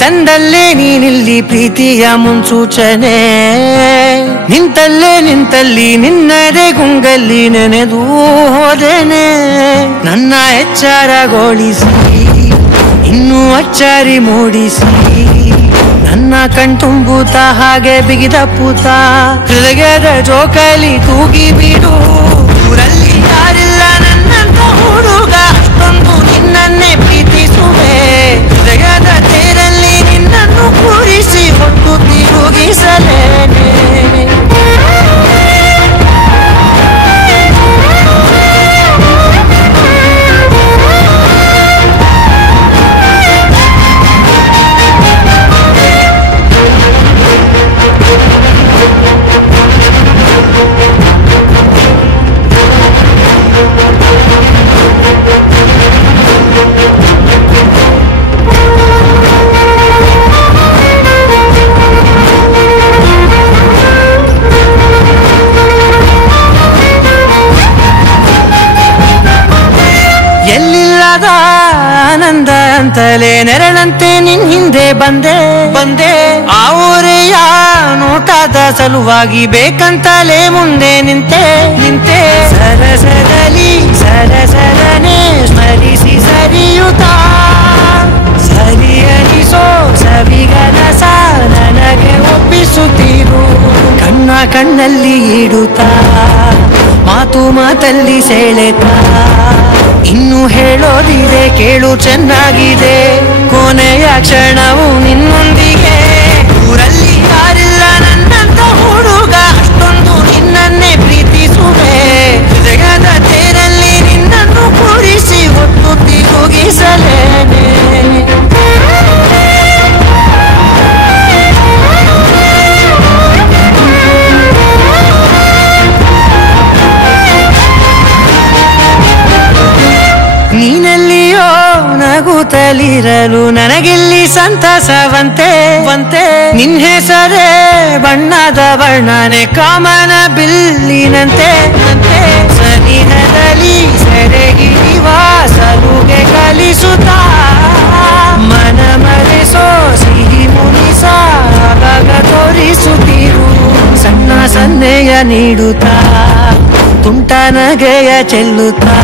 ತಂದಲ್ಲೇ ನೀನಿಲ್ಲಿ ಪ್ರೀತಿಯ ಮುನ್ಸೂಚನೆ, ನಿಂತಲ್ಲಿ ನಿನ್ನದೇ ಗುಂಗಲ್ಲಿ ನೆನೆದು ಹೋದೇನೆ. ನನ್ನ ಎಚ್ಚರಗೊಳಿಸಿ ಇನ್ನೂ ಅಚ್ಚಾರಿ ಮೂಡಿಸಿ, ನನ್ನ ಕಣ್ತುಂಬುತ್ತ ಹಾಗೆ ಬಿಗಿದ ಪೂತ ಹೃದಯದ ಜೋಕಾಲಿ ತೂಗಿ ಬಿಡು. ಊರಲ್ಲಿ ಯಾರಿಲ್ಲ ನನ್ನಂತ ಹುಡುಗ, ಅಷ್ಟೊಂದು ನಿನ್ನನ್ನೇ ಪ್ರೀತಿಸುವೆ. ಹೃದಯದ ತೇರಲ್ಲಿ ನಿನ್ನನ್ನು ಕೂರಿಸಿ ಹೊತ್ತು ತಿರುಗಿಸಲೇನೆ. ಎಲ್ಲಿಲ್ಲದ ಆನಂದ ಅಂತಲೇ ನೆರಳಂತೆ ನಿನ್ ಹಿಂದೆ ಬಂದೆ. ಆ ಊರೆಯ ನೋಟದ ಸಲುವಾಗಿ ಬೇಕಂತಲೇ ಮುಂದೆ ನಿಂತೆ. ಸರಸದಲ್ಲಿ ಸರಸರನೆ ಸ್ಮರಿಸಿ ಸರಿಯುತ್ತ, ಸರಿಯನಿಸೋ ಸವಿಗನಸ ನನಗೆ ಒಪ್ಪಿಸುತ್ತೀರು. ಕಣ್ಣಲ್ಲಿ ಇಡುತ್ತಾ ಮಾತಲ್ಲಿ ಸೆಳೆತ, ಇನ್ನು ಹೇಳೋದಿದೆ ಕೇಳು ಚೆನ್ನಾಗಿದೆ. ಕೊನೆಯ ಕ್ಷಣವು ನಿನ್ನೊಂದಿಗೆ. ಊರಲ್ಲಿ ಯಾರಿಲ್ಲ ನನ್ನಂತ ಹುಡುಗ, ಅಷ್ಟೊಂದು ನಿನ್ನನ್ನೇ ಪ್ರೀತಿಸುವೆ. ಹೃದಯದ ತೇರಲ್ಲಿ ನಿನ್ನನ್ನು ಕೂರಿಸಿ ಹೊತ್ತು ತಿರುಗಿಸಲೇನೆ. ನೀನೆಲ್ಲಿಯೋ ನಗುತ್ತಲಿರಲು ನನಗಿಲ್ಲಿ ಸಂತಸವಂತೆ. ನಿನ್ ಹೆಸರೇ ಬಣ್ಣದ ವರ್ಣನೆ ಕಾಮನ ಬಿಲ್ಲಿನಂತೆ. ಸನಿಹದಲ್ಲಿ ಸೆರೆಗಿರಿವ ಸಲುಗೆ ಕಲಿಸುತ್ತ, ಮನ ಮರೆಸೋ ಸಿಹಿ ಮುನಿಸ ಆಗಾಗ ತೋರಿಸುತ್ತಿರು. ಸಣ್ಣ ಸನ್ನೆಯ ನೀಡುತ್ತಾ ತುಂಟ ನಗೆಯ ಚೆಲ್ಲುತ್ತಾ,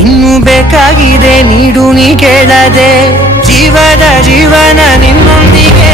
ಇನ್ನು ಬೇಕಾಗಿದೆ ನೀಡು ನೀ ಕೇಳದೆ. ಜೀವನ ನಿನ್ನೊಂದಿಗೆ.